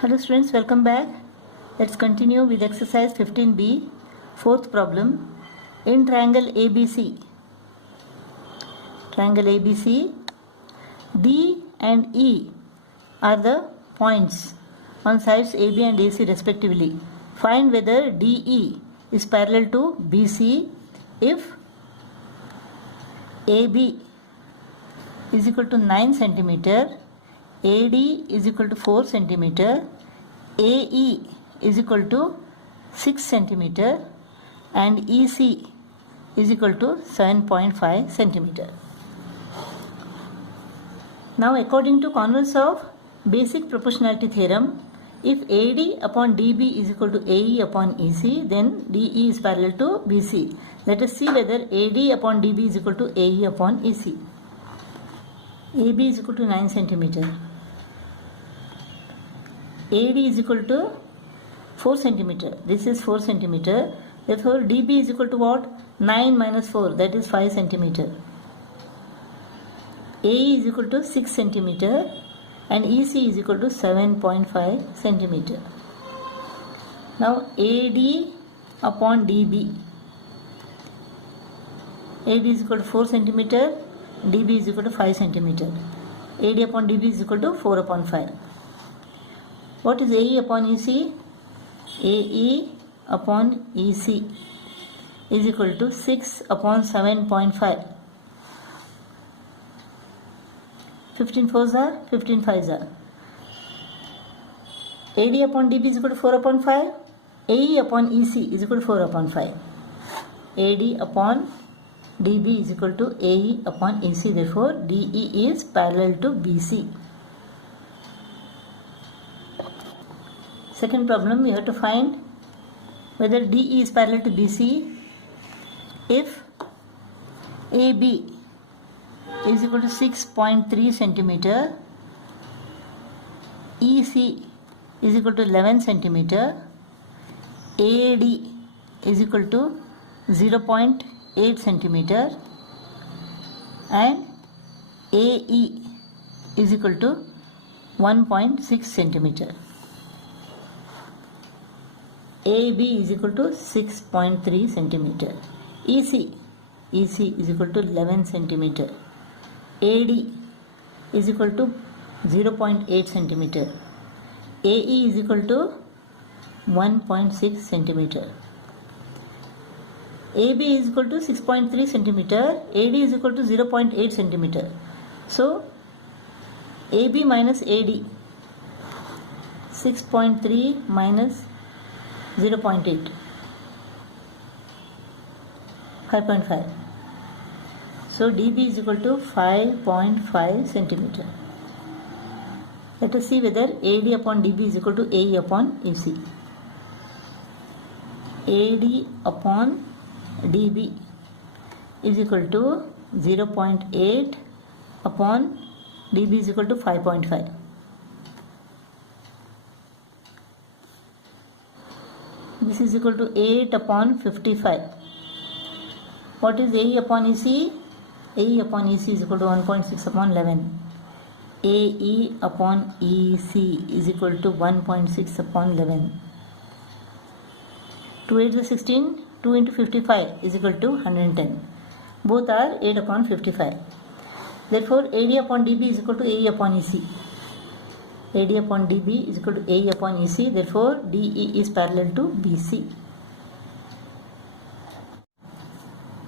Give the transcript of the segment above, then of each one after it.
Hello students, welcome back. Let's continue with exercise 15b, fourth problem. In triangle ABC, D and E are the points on sides AB and AC respectively. Find whether DE is parallel to BC if AB is equal to 9 centimeter, AD is equal to 4 centimeter, AE is equal to 6 centimeter and EC is equal to 7.5 centimeter. Now according to converse of basic proportionality theorem, if AD upon DB is equal to AE upon EC, then DE is parallel to BC. Let us see whether AD upon DB is equal to AE upon EC. AB is equal to 9 centimeter. AD is equal to 4 centimeter. This is 4 centimeter. Therefore, DB is equal to what? 9 minus 4, that is 5 centimeter. AE is equal to 6 centimeter and EC is equal to 7.5 centimeter. Now, AD upon DB. AD is equal to 4 centimeter. DB is equal to 5 centimeter. AD upon DB is equal to 4 upon 5. What is AE upon EC? AE upon EC is equal to 6 upon 7.5. 15 fours are, 15 fives are. AD upon DB is equal to 4 upon 5. AE upon EC is equal to 4 upon 5. AD upon DB is equal to AE upon EC. Therefore, DE is parallel to BC. Second problem, we have to find whether DE is parallel to BC if AB is equal to 6.3 centimeter, EC is equal to 11 centimeter, AD is equal to 0.8 centimeter and AE is equal to 1.6 centimeter. AB is equal to 6.3 centimeter. EC is equal to 11 centimeter. AD is equal to 0.8 centimeter. AE is equal to 1.6 centimeter. AB is equal to 6.3 centimeter. AD is equal to 0.8 centimeter. So, AB minus AD. 6.3 minus 0.8. 5.5. So DB is equal to 5.5 centimeter. Let us see whether AD upon DB is equal to AE upon EC. AD upon DB is equal to 0.8 upon DB is equal to 5.5. This is equal to 8 upon 55. What is AE upon EC? AE upon EC is equal to 1.6 upon 11. AE upon EC is equal to 1.6 upon 11. 2 8 is 16. 2 into 55 is equal to 110. Both are 8 upon 55. Therefore, AD upon DB is equal to AE upon EC. AD upon DB is equal to AE upon EC. Therefore, DE is parallel to BC.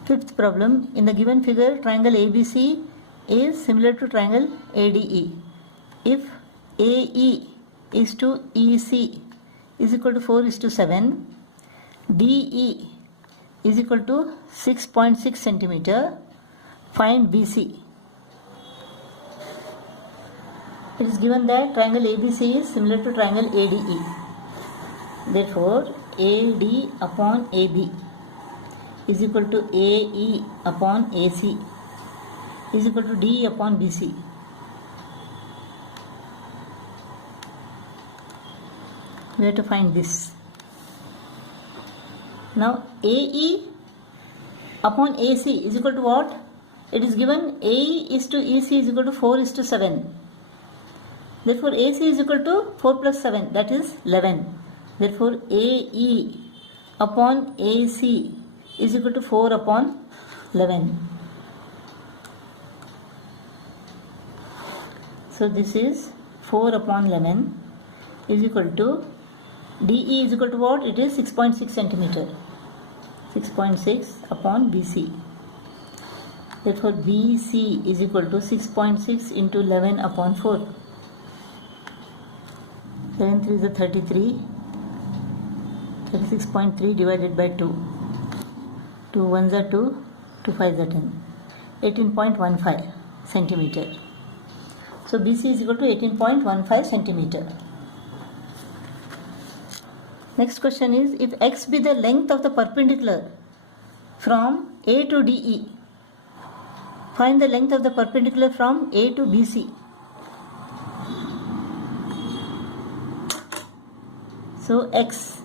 Fifth problem. In the given figure, triangle ABC is similar to triangle ADE. If AE is to EC is equal to 4:7, DE is equal to 6.6 centimeter, find BC. It is given that triangle ABC is similar to triangle ADE. Therefore, AD upon AB is equal to AE upon AC is equal to DE upon BC. We have to find this. Now, AE upon AC is equal to what? It is given AE is to EC is equal to 4:7. Therefore AC is equal to 4 plus 7, that is 11. Therefore AE upon AC is equal to 4 upon 11. So this is 4 upon 11 is equal to DE is equal to what? It is 6.6 centimeter. 6.6 upon BC. Therefore BC is equal to 6.6 into 11 upon 4. 11 3 is a 33. 36.3 divided by 2. 2 1s are 2. 2 5s are 10. 18.15 centimeter. So BC is equal to 18.15 centimeter. Next question is, if x be the length of the perpendicular from A to DE, find the length of the perpendicular from A to BC. So x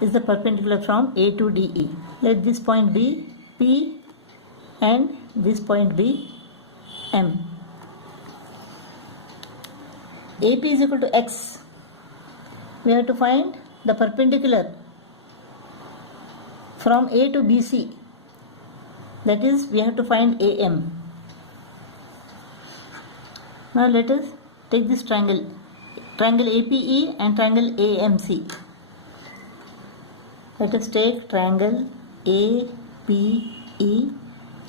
is the perpendicular from A to DE. Let this point be P and this point be M. AP is equal to x. We have to find the perpendicular from A to BC. That is, we have to find AM. Now let us take this triangle APE and triangle AMC. Let us take triangle APE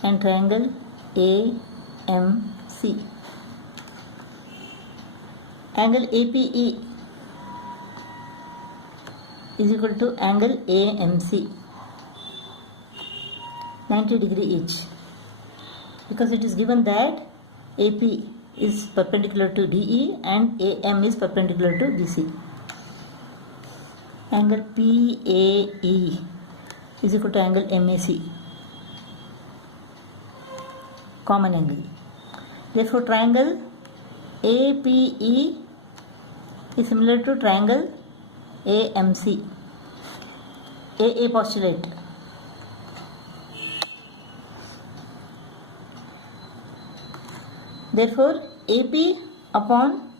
and triangle AMC. Angle APE is equal to angle AMC, 90 degree each, because it is given that AP is perpendicular to DE and AM is perpendicular to BC. Angle PAE is equal to angle MAC, common angle. Therefore triangle APE is similar to triangle AMC. AA postulate. Therefore AP upon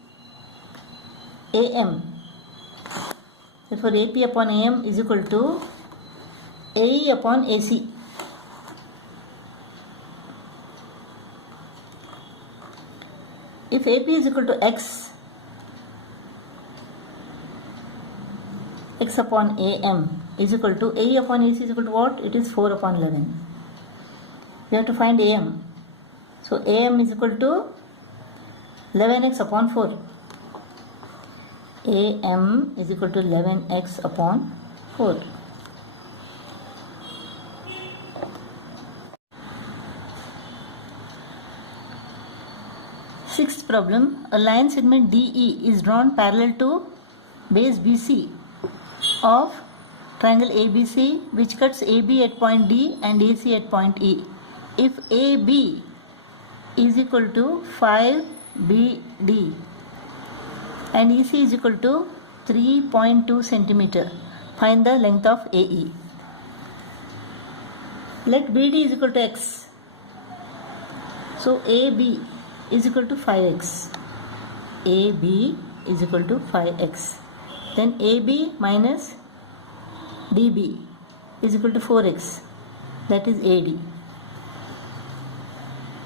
AM. Therefore AP upon AM is equal to AE upon AC. If AP is equal to x upon AM is equal to AE upon AC is equal to what? It is 4 upon 11. We have to find AM. So AM is equal to 11x upon 4. AM is equal to 11x upon 4. Sixth problem, a line segment DE is drawn parallel to base BC of triangle ABC, which cuts AB at point D and AC at point E. If AB is equal to 5BD and EC is equal to 3.2 centimeter, find the length of AE. Let BD is equal to x. So AB is equal to 5x. AB is equal to 5x. Then AB minus DB is equal to 4x. That is AD.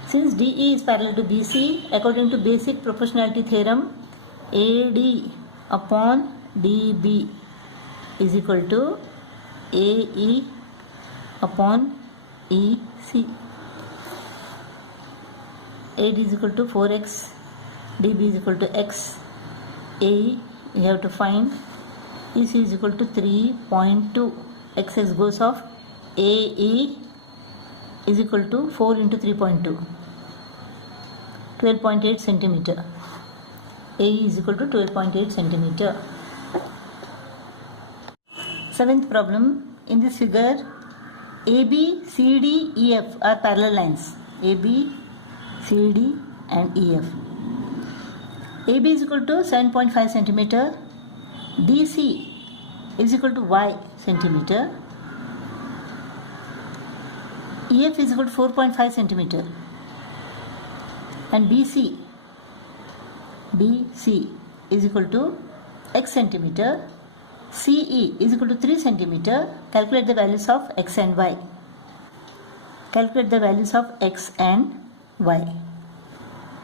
Since DE is parallel to BC, according to basic proportionality theorem, AD upon DB is equal to AE upon EC. AD is equal to 4x, DB is equal to x, AE you have to find, EC is equal to 3.2, xx goes off, AE is equal to 4 into 3.2, 12.8 centimeter. AE is equal to 12.8 centimeter. Seventh problem, in this figure, AB, CD, EF are parallel lines. AB, CD and EF. AB is equal to 7.5 centimeter. DC is equal to y centimeter. EF is equal to 4.5 centimeter. And BC BC is equal to x centimeter, CE is equal to 3 centimeter. Calculate the values of x and y. Calculate the values of x and y.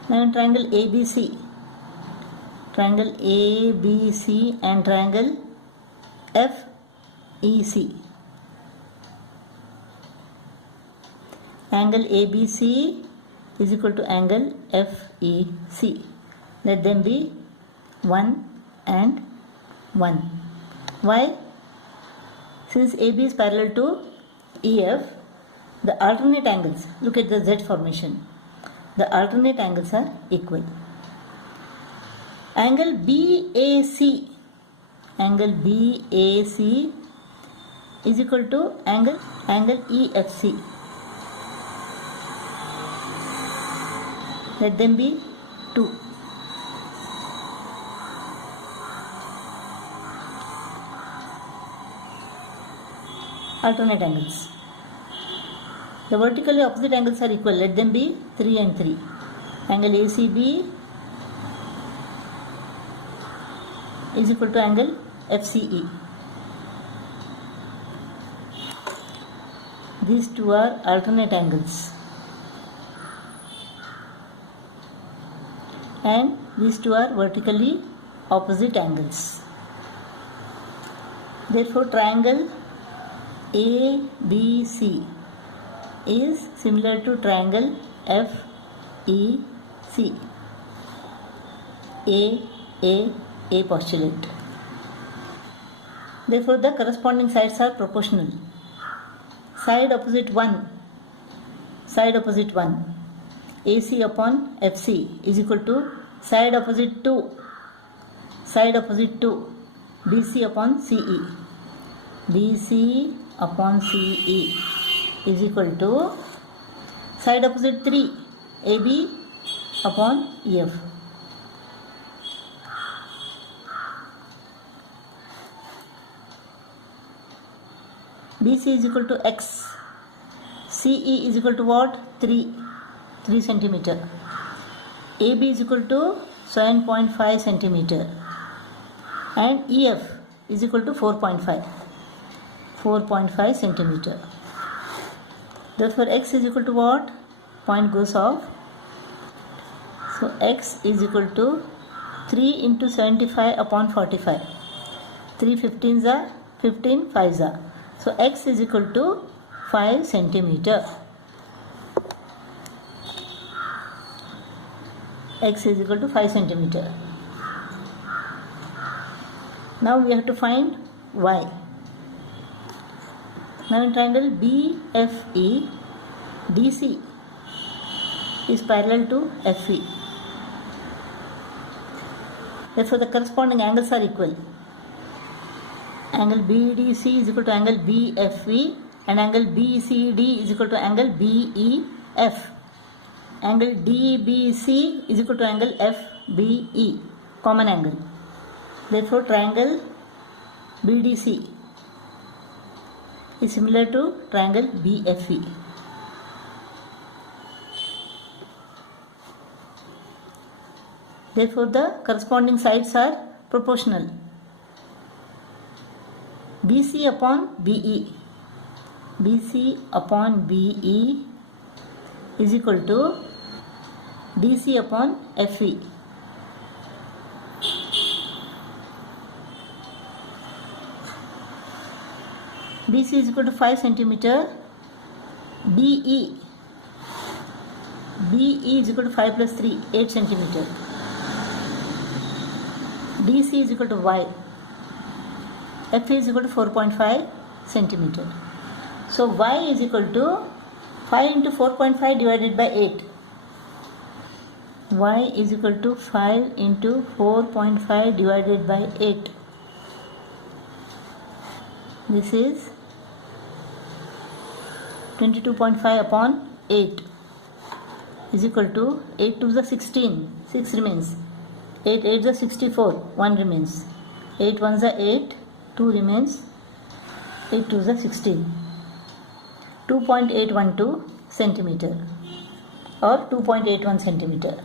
Now in triangle ABC and triangle FEC. Angle ABC is equal to angle FEC. Let them be 1 and 1. Why? Since AB is parallel to EF, the alternate angles, look at the Z formation, the alternate angles are equal. Angle BAC is equal to angle EFC. Let them be 2. Alternate angles. The vertically opposite angles are equal. Let them be 3 and 3. Angle ACB is equal to angle FCE. These two are alternate angles. And these two are vertically opposite angles. Therefore, triangle ABC is similar to triangle FEC. A postulate. Therefore, the corresponding sides are proportional. Side opposite 1, AC upon FC is equal to side opposite 2, BC upon CE. BC upon CE is equal to side opposite 3, AB upon EF. BC is equal to X. CE is equal to what? 3 centimeter. AB is equal to 7.5 centimeter. And EF is equal to 4.5 centimeter. Therefore, X is equal to what? Point goes off. So, X is equal to 3 into 75 upon 45. 3 15s are 15 5s are. So, X is equal to 5 centimeter. X is equal to 5 centimeter. Now we have to find Y. Now in triangle BFE, DC is parallel to FE. Therefore, the corresponding angles are equal. Angle BDC is equal to angle BFE and angle BCD is equal to angle BEF. Angle DBC is equal to angle FBE, common angle. Therefore, triangle BDC is similar to triangle BFE. Therefore, the corresponding sides are proportional. BC upon BE is equal to DC upon FE. BC is equal to 5 centimeter. BE is equal to 5 plus 3, 8 centimeter. DC is equal to Y. F is equal to 4.5 centimeter. So Y is equal to 5 into 4.5 divided by 8. Y is equal to 5 into 4.5 divided by 8. This is 22.5 upon 8 is equal to 8 to the 16, 6 remains. 8 8 the 64, 1 remains. 8 1 the 8, 2 remains. 8 2 the 16. 2.812 centimeter or 2.81 centimeter.